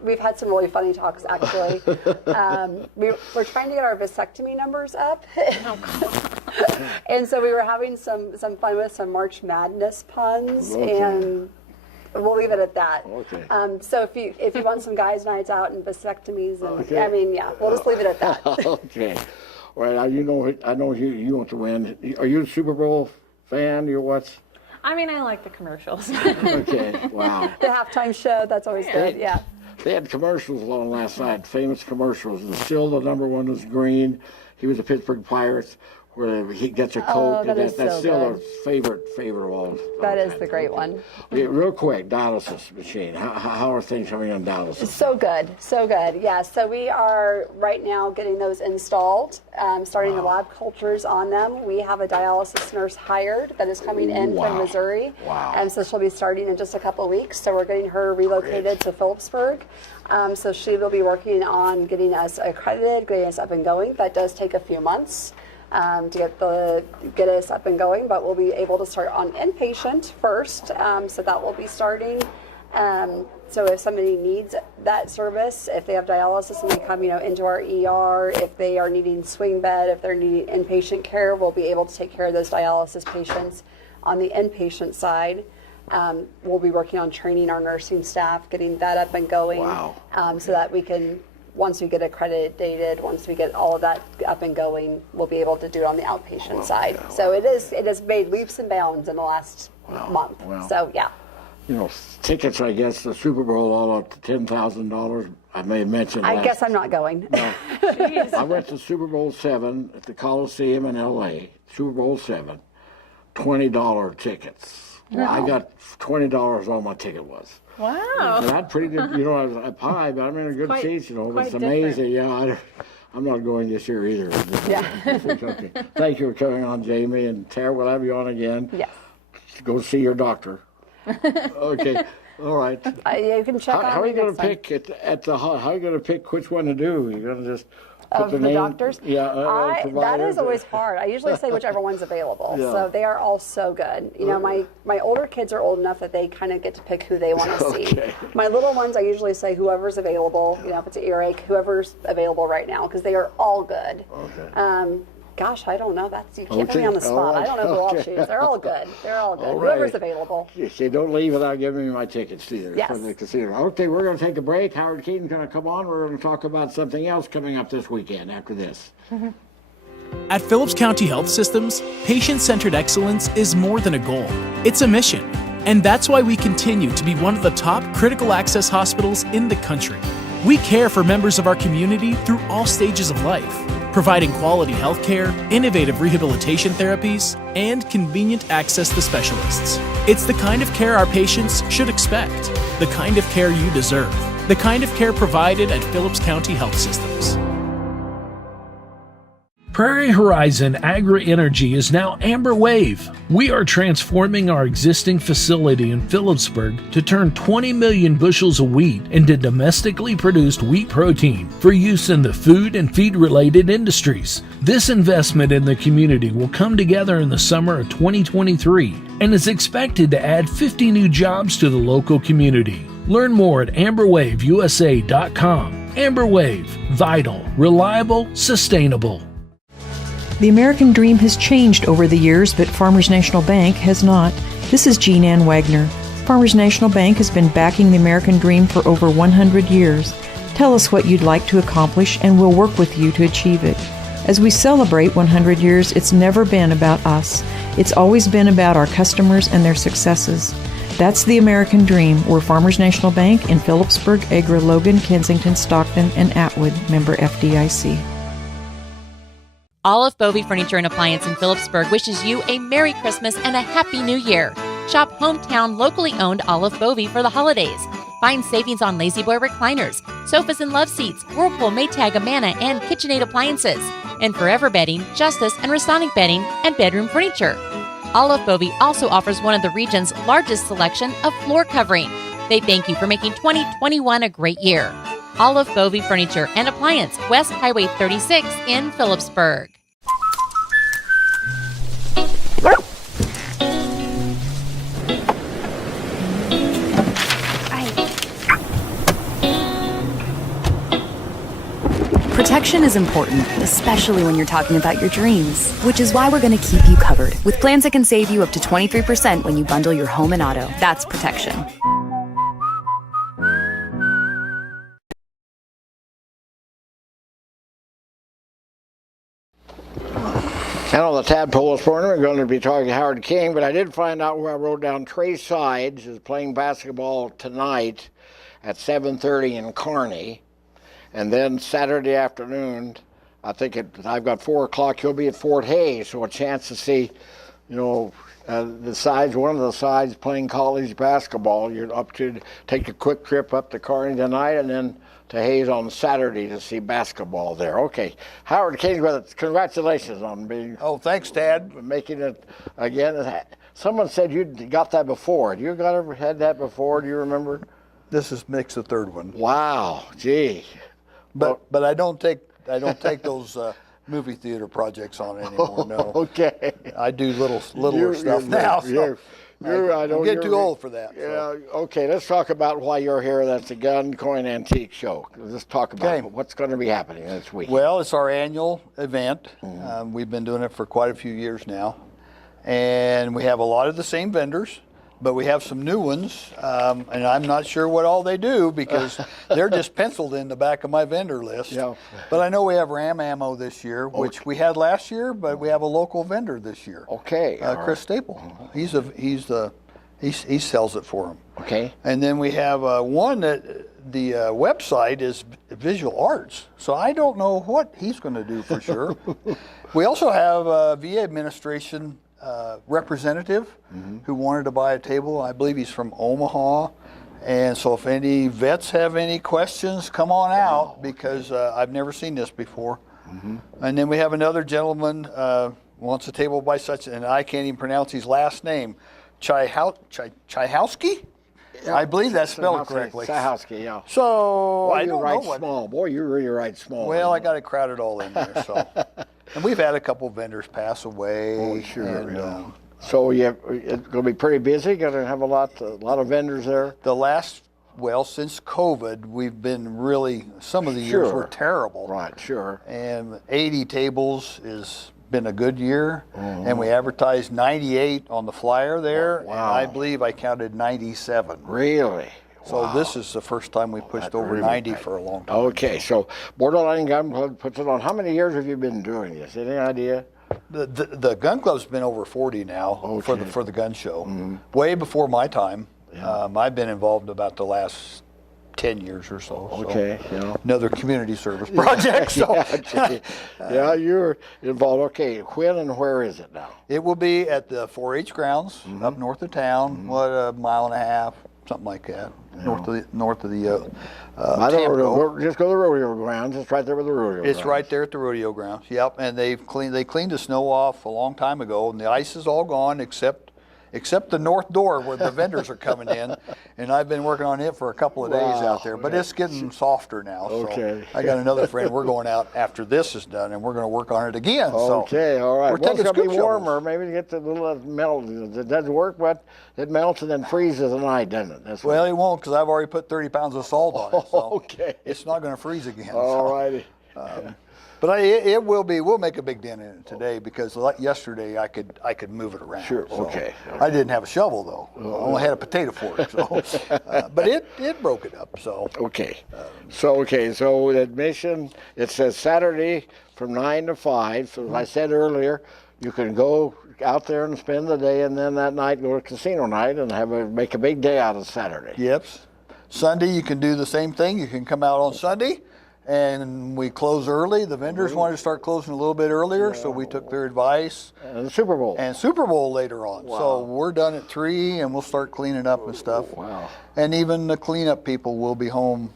We've had some really funny talks, actually. We're trying to get our vasectomy numbers up. And so we were having some fun with some March Madness puns, and we'll leave it at that. Okay. So if you want some guys' nights out and vasectomies, and we'll just leave it at that. Okay. All right. I know you want to win. Are you a Super Bowl fan? You're what? I mean, I like the commercials. Okay. Wow. The halftime show, that's always good. Yeah. They had commercials on last night, famous commercials, and still the number one was Green. He was a Pittsburgh Pirates, where he gets a Coke, and that's so still good. a favorite of all. That is the great one. Okay, real quick, dialysis machine. How are things coming on dialysis? So good. Yeah, so we are right now getting those installed, starting the lab cultures on them. We have a dialysis nurse hired that is coming in from Missouri. Wow. And so she'll be starting in just a couple of weeks. So we're getting her relocated to Phillipsburg. So she will be working on getting us accredited, getting us up and going. That does take a few months. To get us up and going, but we'll be able to start on inpatient first, so that will be starting. So if somebody needs that service, if they have dialysis and they come, into our ER, if they are needing swing bed, if they're needing inpatient care, we'll be able to take care of those dialysis patients. On the inpatient side, we'll be working on training our nursing staff, getting that up and going, so that we can. Once we get accredited, once we get all of that up and going, we'll be able to do it on the outpatient side. So it has made leaps and bounds in the last month. So yeah. Tickets, I guess, the Super Bowl all up to $10,000. I may have mentioned I guess I'm not going. No. I went to Super Bowl 7 at the Coliseum in L.A., Super Bowl 7, $20 tickets. Wow. I got $20 on my ticket was. Wow. And that's pretty good. I was up high, but I'm in a good seat, It's amazing. Yeah, I'm not going this year either. Yeah. Okay. Thank you for coming on, Jamie. And Tara, we'll have you on again. Yes. Go see your doctor. Okay. All right. You can check how are you going to pick how are you going to pick which one to do? You're going to just put the name? Doctors? Yeah. That is always hard. I usually say whichever one's available. Yeah. So they are all so good. My older kids are old enough that they kind of get to pick who they want to see. My little ones, I usually say whoever's available. If it's an earache, whoever's available right now, because they are all all good. Gosh, I don't know. You can't put me on the spot. I don't know who I'll choose. They're all good. All Whoever's available. You don't leave without giving me my tickets either. Yes. From the casino. Okay, we're going to take a break. Howard Keaton's going to come on. We're going to talk about something else coming up this weekend after this. At Phillips County Health Systems, patient-centered excellence is more than a goal. It's a mission. And that's why we continue to be one of the top critical access hospitals in the country. We care for members of our community through all stages of life, providing quality health care, innovative rehabilitation therapies, and convenient access to specialists. It's the kind of care our patients should expect, the kind of care you deserve, the kind of care provided at Phillips County Health Systems. Prairie Horizon Agri-Energy is now Amber Wave. We are transforming our existing facility in Phillipsburg to turn 20 million bushels of wheat into domestically produced wheat protein for use in the food and feed-related industries. This investment in the community will come together in the summer of 2023 and is expected to add 50 new jobs to the local community. Learn more at amberwaveusa.com. Amber Wave, vital, reliable, sustainable. The American dream has changed over the years, but Farmers National Bank has not. This is Jean Ann Wagner. Farmers National Bank has been backing the American dream for over 100 years. Tell us what you'd like to accomplish, and we'll work with you to achieve it. As we celebrate 100 years, it's never been about us. It's always been about our customers and their successes. That's the American dream. We're Farmers National Bank in Phillipsburg, Agra, Logan, Kensington, Stockton, and Atwood, member FDIC. All of Bovey Furniture and Appliance in Phillipsburg wishes you a Merry Christmas and a Happy New Year. Shop hometown, locally owned Olive Bovey for the holidays. Find savings on Lazy Boy recliners, sofas and love seats, Whirlpool, Maytag, Amana, and KitchenAid appliances. And Forever Bedding, Justice, and Rasonic Bedding, and bedroom furniture. Olive Bovey also offers one of the region's largest selection of floor covering. They thank you for making 2021 a great year. Olive Bovey Furniture and Appliance, West Highway 36 in Phillipsburg. Protection is important, especially when you're talking about your dreams, which is why we're going to keep you covered with plans that can save you up to 23% when you bundle your home and auto. That's protection. And on the Tadpoll this morning, we're going to be talking to Howard King, but I did find out where I wrote down Trey Sides is playing basketball tonight at 7:30 in Kearney. And then Saturday afternoon, I've got 4 o'clock, he'll be at Fort Hays, so a chance to see, the sides, one of the sides playing college basketball. You're up to take a quick trip up to Kearney tonight and then to Hays on Saturday to see basketball there. Okay, Howard King with it. Congratulations on being. Oh, thanks, Dad. Making it again. Someone said you got that before. You ever had that before? Do you remember? This makes the third one. Wow, gee. But I don't take those movie theater projects on anymore. No. Okay. I do littler stuff now. I'm getting too old for that. Yeah. So. Okay. Let's talk about why you're here. That's the Gun Coin Antique Show. Let's talk about what's going to be happening this week. Well, it's our annual event. Mm-hmm. We've been doing it for quite a few years now, and we have a lot of the same vendors. But we have some new ones, and I'm not sure what all they do because they're just penciled in the back of my vendor list. Yeah. But I know we have Ram Ammo this year, which we had last year, but we have a local vendor this year. Okay. Chris Staple. He sells it for them. Okay. And then we have one that the website is Visual Arts, so I don't know what he's going to do for sure. We also have VA administration. Representative who wanted to buy a table. I believe he's from Omaha. And so if any vets have any questions, come on out because I've never seen this before. Mm-hmm. And then we have another gentleman wants a table by such, and I can't even pronounce his last name, Chihowski? Yeah, I believe that's spelled correctly. Chihowski, yeah. So Boy, I don't know what. Small. Boy, you really write small. Well, I got it crowded all in there. So, and we've had a couple vendors pass away. Oh, sure. And, so it's going to be pretty busy. Going to have a lot of vendors there. Since COVID, we've been really. Some of the years were terrible. Right. Sure. And 80 tables has been a good year, and we advertised 98 on the flyer there. Wow. And I believe I counted 97. Really? So this is the first time we pushed over 90 for a long time. Okay, so Borderline Gun Club puts it on. How many years have you been doing this? Any idea? The gun club's been over 40 now for the gun show. Mm-hmm. Way before my time. Yeah. I've been involved about the last 10 years or so. Okay. So another community service project. Yeah, you're involved. Okay, when and where is it now? It will be at the 4-H grounds up north of town. What, a mile and a half, something like that. Yeah. North of the just go to the rodeo grounds. It's right there with the rodeo grounds. It's right there at the rodeo grounds. Yep, and they cleaned the snow off a long time ago, and the ice is all gone except the north door where the vendors are coming in, and I've been working on it for a couple of days out there, but it's getting softer now. Okay. So I got another friend. We're going out after this is done, and we're going to work on it again. Okay, all right. We're taking it's going to be warmer. Maybe to get the little melt. It doesn't work, but it melts and then freezes at night, doesn't it? Well, it won't because I've already put 30 pounds of salt on it. So okay. it's not going to freeze again. All righty. But it will be. We'll make a big dent in it today because like yesterday I could move it around. Sure. So Okay. I didn't have a shovel though. I only had a potato fork. So, but it broke it up. So. Okay. So admission. It says Saturday from 9 to 5. So as I said earlier, you can go out there and spend the day, and then that night go to casino night and make a big day out of Saturday. Yep. Sunday you can do the same thing. You can come out on Sunday, and we close early. The vendors wanted to start closing a little bit earlier, so we took their advice. And the Super Bowl. And Super Bowl later on. Wow. So we're done at 3, and we'll start cleaning up and stuff. Wow. And even the cleanup people will be home.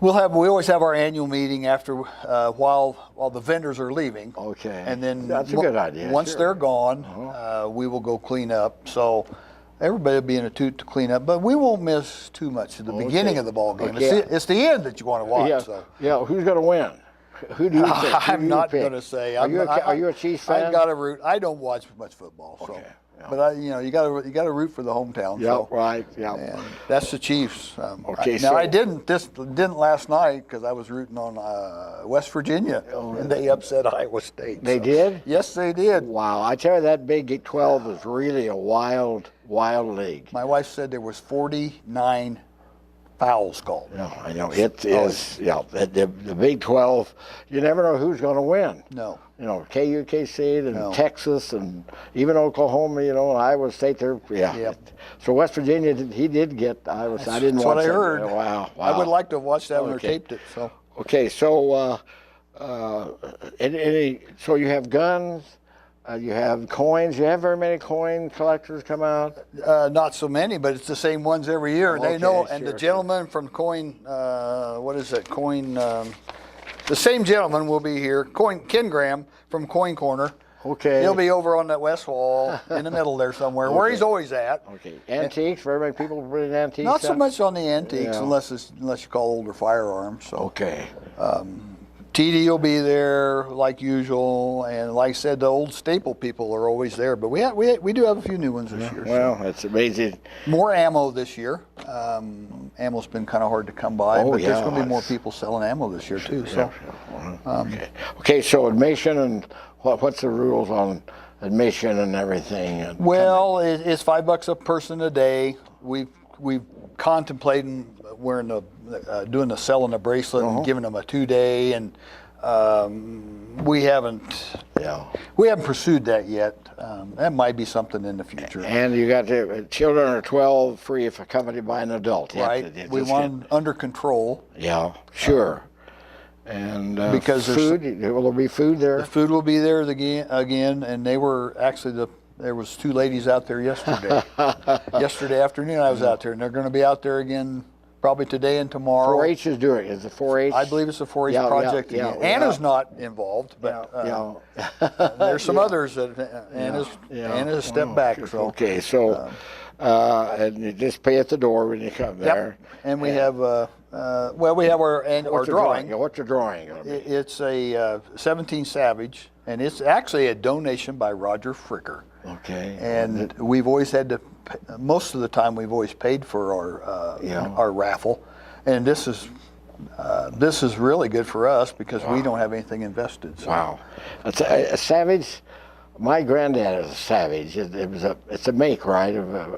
We always have our annual meeting after while the vendors are leaving. Okay. And then that's a good idea. Once sure. they're gone, we will go clean up. So everybody will be in a toot to clean up, but we won't miss too much at the beginning of the ball game. Okay. It's the end that you want to watch. Yeah. So. Yeah. Who's going to win? Who do you pick? I'm not going to say. Are you a Chiefs fan? I've got to root. I don't watch much football, so. Okay. Yeah. But you got to root for the hometown. Yeah, so. right. Yeah, and that's the Chiefs. Okay. I didn't last night because I was rooting on West Virginia, and they upset Iowa State. They did? Yes, they did. Wow! I tell you, that Big 12 is really a wild league. My wife said there was 49 fouls called. No, I know it is. Yeah, the Big 12. You never know who's going to win. No. You know, KU, K-State, and Texas, and even Oklahoma. You know, and Iowa State. They're Yep. So West Virginia, he did get Iowa State. I didn't watch what I that. heard. Wow. I would like to have watched that when they taped it. So. Okay, so so you have guns. You have coins. You have very many coin collectors come out? Not so many, but it's the same ones every year. Okay, They know, sure, and the gentleman from Coin, what is it? Coin, the same gentleman will be here. Ken Graham from Coin Corner. Okay. He'll be over on that west wall in the middle there somewhere, where he's always at. Okay. Antiques, very many people bring antiques. Not so out? much on the antiques, unless you call older firearms. So. Okay. TD will be there like usual, and like I said, the old staple people are always there. But we do have a few new ones this year. Well, that's amazing. More ammo this year. Ammo's been kind of hard to come by, but there's going to be more people selling ammo this year too. So, Okay. So admission and what's the rules on admission and everything? Well, it's $5 a person a day. We've contemplating doing the selling the bracelet and giving them a 2-day, and we haven't pursued that yet. That might be something in the future. And you got children are 12, free if accompanied by an adult. Right. We want them under control. Yeah, sure. And because food, will there be food there? The food will be there again, and they were actually there was 2 ladies out there yesterday. Yesterday afternoon I was out there, and they're going to be out there again probably today and tomorrow. 4-H is doing it. Is it 4-H? I believe it's a 4-H project again. Anna's not involved, but there's some others that Anna's stepped back. So. Okay, so and you just pay at the door when you come there. Yep. And we have we have our drawing. What's your drawing? It's a 17 Savage, and it's actually a donation by Roger Fricker. Okay. And we've always had to, most of the time we've always paid for our raffle, and this is really good for us because we don't have anything invested. So. Wow. A Savage. My granddad is a Savage. It's a make, right?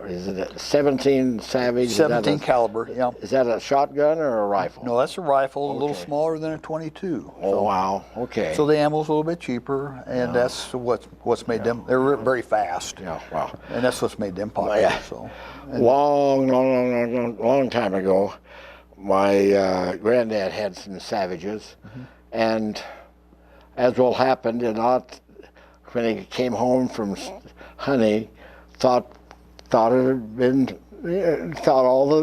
Is it a 17 Savage? 17 caliber, yeah. Is that a shotgun or a rifle? No, that's a rifle, a little smaller than a 22. Oh, wow. Okay. So the ammo's a little bit cheaper, and that's what's made them. They're very fast. Yeah. Wow. And that's what's made them popular. Yeah. So. Long time ago, my granddad had some Savages, and as will happen, when he came home from hunting, thought all the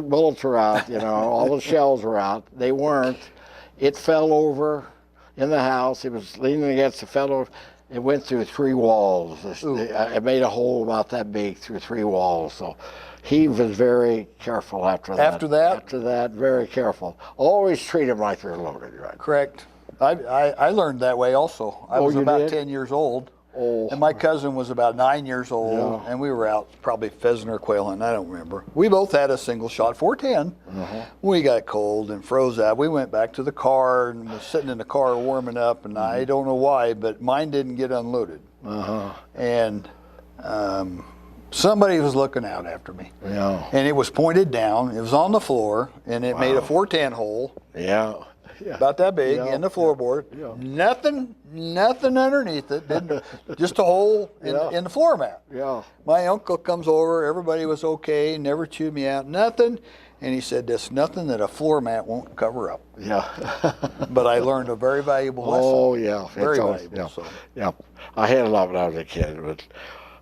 bullets were out, all the shells were out. They weren't. It fell over in the house. It was leaning against the fellow. It went through 3 walls. It made a hole about that big through 3 walls. So he was very careful after that. After that, very careful. Always treat them like they're loaded, right? Correct. I learned that way also. I was about 10 years old. Oh. And my cousin was about 9 years old, and we were out probably pheasant or quail hunting, I don't remember. We both had a single shot 410. We got cold and froze out. We went back to the car and was sitting in the car warming up, and I don't know why, but mine didn't get unloaded. And somebody was looking out after me. And it was pointed down. It was on the floor, and it made a 410 hole. About that big in the floorboard. Nothing underneath it. Just a hole in the floor mat. My uncle comes over. Everybody was okay. Never chewed me out. Nothing. And he said, "There's nothing that a floor mat won't cover up." But I learned a very valuable lesson. Oh, yeah. Very always, valuable. I had a lot when I was a kid.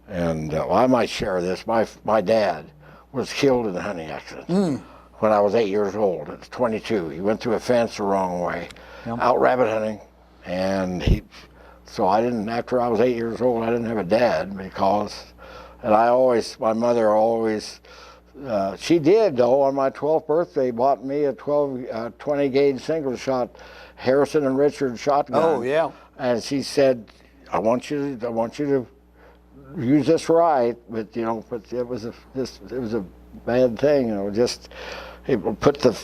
And I might share this. My dad was killed in a hunting accident when I was 8 years old. It's 22. He went through a fence the wrong way, out rabbit hunting, and so I didn't. After I was 8 years old, I didn't have a dad my mother always. She did though. On my 12th birthday, bought me a 20 gauge single shot Harrison and Richard shotgun. Oh yeah. And she said, "I want you to use this right," but it was a bad thing, just he put the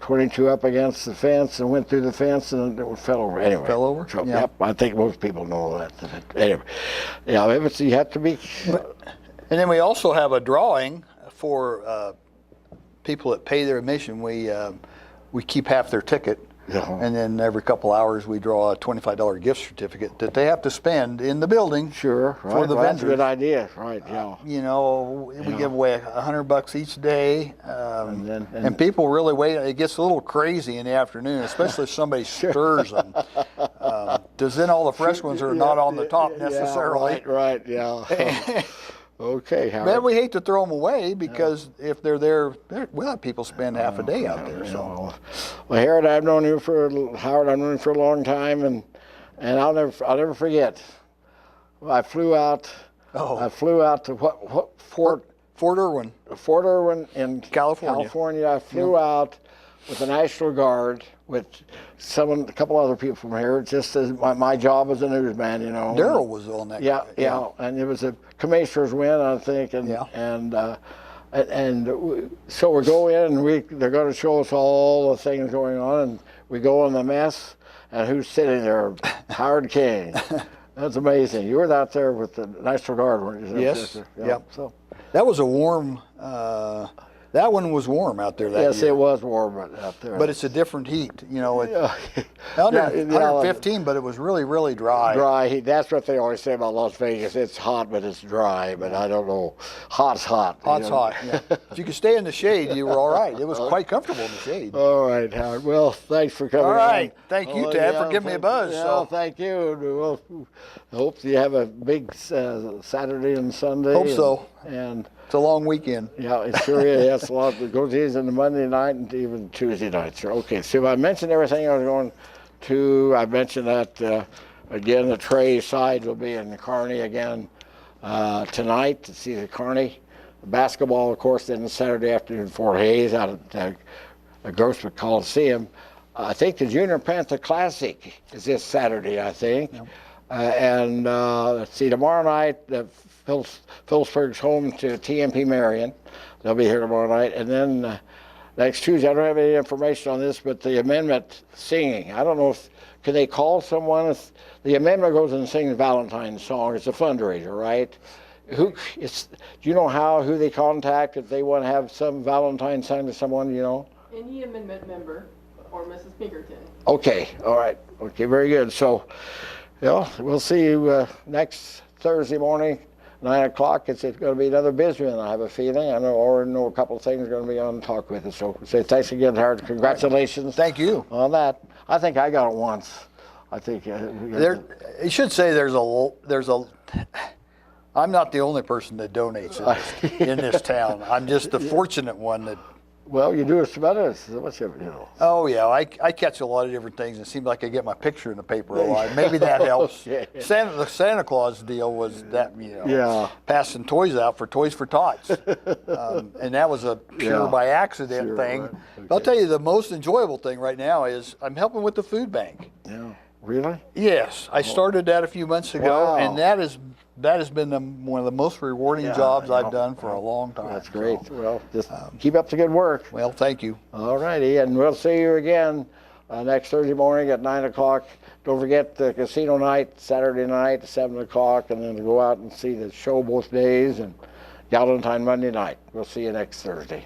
22 up against the fence and went through the fence and it fell over anyway. Fell over? So, I think most people know that. Anyway, you have to be. And then we also have a drawing for people that pay their admission. We keep half their ticket. And then every couple hours we draw a $25 gift certificate that they have to spend in the building. For the vendors. That's a good idea, right? We give away $100 each day, and people really wait. It gets a little crazy in the afternoon, especially if somebody stirs them. Because then all the fresh ones are not on the top necessarily. Right. Okay, Howard. Man, we hate to throw them away because if they're there, we'll have people spend half a day out there. So, well, Howard, I've known you for a long time, and I'll never forget. I flew out. I flew out to Fort Irwin. Fort Irwin in California. I flew out with the National Guard with a couple other people from here. Just as my job as a newsman, Daryl was on that. Yeah, and it was a commissioner's win, I think, and so we go in and they're going to show us all the things going on, and we go in the mess, and who's sitting there? Howard King. That's amazing. You were out there with the National Guard, weren't you? Yes. Yeah. So that was a warm. That one was warm out there. Yes, it was warm out there. But it's a different heat, 115, but it was really, really dry. Dry heat. That's what they always say about Las Vegas. It's hot, but it's dry. But I don't know. Hot's hot. Hot's hot. Yeah. If you could stay in the shade, you were all right. It was quite comfortable in the shade. All right, Howard. Well, thanks for coming. All right. Thank you, Tad, for giving me a buzz. Thank you. Well, I hope you have a big Saturday and Sunday. Hope so. And it's a long weekend. Yeah, it sure is. That's a lot. It goes into Monday night and even Tuesday night. So, okay, so I mentioned everything I was going to. I mentioned that, again, the Trey side will be in the Kearney again tonight to see the Kearney. Basketball, of course, then Saturday afternoon, Fort Hays out at the Grossman Coliseum. I think the Junior Panther Classic is this Saturday, I think. Yep. And let's see, tomorrow night, Phillipsburg's home to TMP Marion. They'll be here tomorrow night. And then next Tuesday, I don't have any information on this, but the amendment singing. I don't know can they call someone? If the amendment goes and sings Valentine's song. It's a fundraiser, right? Do you know who they contact if they want to have some Valentine's sung to someone, Any amendment member or Mrs. Pinkerton. Okay, all right. Okay, very good. So, we'll see you next Thursday morning, 9 o'clock. It's going to be another busy one, I have a feeling. I already know a couple of things are going to be on talk with us. So say thanks again, Howard. Congratulations. Thank you. On that. I think I got it once. I think. You should say there's a. I'm not the only person that donates in this town. I'm just the fortunate one that. Well, you do it some others. Oh, yeah. I catch a lot of different things. It seems like I get my picture in the paper a lot. Maybe that helps. Okay. The Santa Claus deal was that, passing toys out for Toys for Tots. And that was a pure by accident thing. Right. Okay. I'll tell you the most enjoyable thing right now is I'm helping with the food bank. Yeah. Really? Yes, I started that a few months ago, Wow. and that has been one of the most rewarding jobs I've done for a long time. That's great. Well, just keep up the good work. Well, thank you. All righty, and we'll see you again next Thursday morning at 9 o'clock. Don't forget the casino night, Saturday night, 7 o'clock, and then go out and see the show both days, and Galentine Monday night. We'll see you next Thursday.